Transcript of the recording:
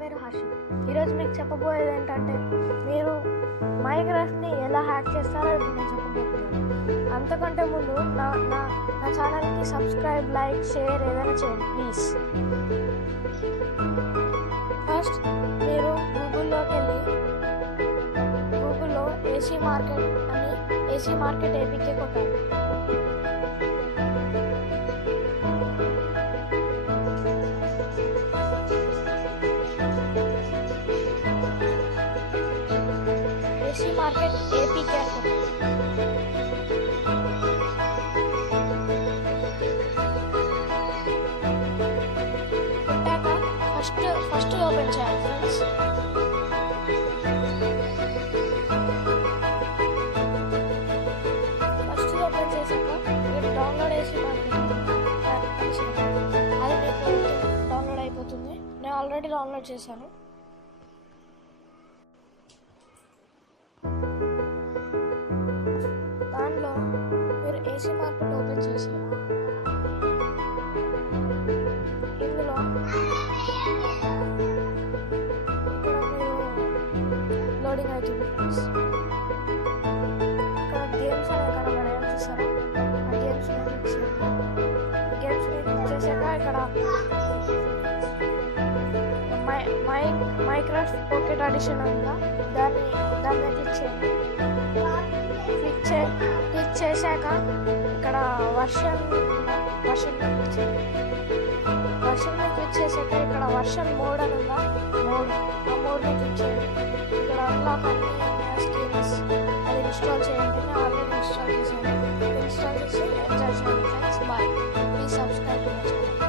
పేరు హర్షిత్. ఈరోజు మీకు చెప్పబోయేది ఏంటంటే మీరు మైక్రాఫ్ట్ని ఎలా హ్యాక్ చేస్తారో ఇప్పుడు నేను చెప్పబోతున్నాను. అంతకంటే ముందు నా నా నా ఛానల్కి సబ్స్క్రైబ్, లైక్, షేర్ ఏదైనా చేయండి ప్లీజ్. ఫస్ట్ మీరు గూగుల్లోకి వెళ్ళి గూగుల్లో ఏసీ మార్కెట్ ఏపీకే కొట్టాలి. ఏసీ మార్కెట్ ఏపీకే కొట్టాక ఫస్ట్ ఓపెన్ చేయాలి ఫ్రెండ్స్. ఫస్ట్ ఓపెన్ చేశాక మీరు డౌన్లోడ్ ఏసీ మార్కెట్ అది మీకు డౌన్లోడ్ అయిపోతుంది. నేను ఆల్రెడీ డౌన్లోడ్ చేశాను. దానిలో మీరు ఏసీ మార్కెట్ ఓపెన్ చేసి ఇందులో ఇక్కడ మీరు లోడింగ్ అవుతుంది ఫ్రెండ్స్. ఇక్కడ గేమ్స్ అనే కనబడే చూసారా, ఆ గేమ్స్ క్లిక్ చేశాక ఇక్కడ మైక్రాఫ్ట్ పాకెట్ ఎడిషన్ ఉందా దాన్ని క్లిక్ చేయండి. క్లిక్ చేశాక ఇక్కడ వర్షన్ క్లిక్ చేశాక ఇక్కడ వర్షన్ మోడ్ అని ఉందా, ఆ మోడ్ని క్లిక్ చేయండి. ఇక్కడ అన్లాక్ అన్ని స్కీమ్స్ అది ఇన్స్టాల్ చేయండి. నేను ఆల్రెడీ ఇన్స్టాల్ చేశాను. ఇన్స్టాల్ చేసి ఎంజాయ్ చేయండి friends. Bye. Please subscribe to my channel.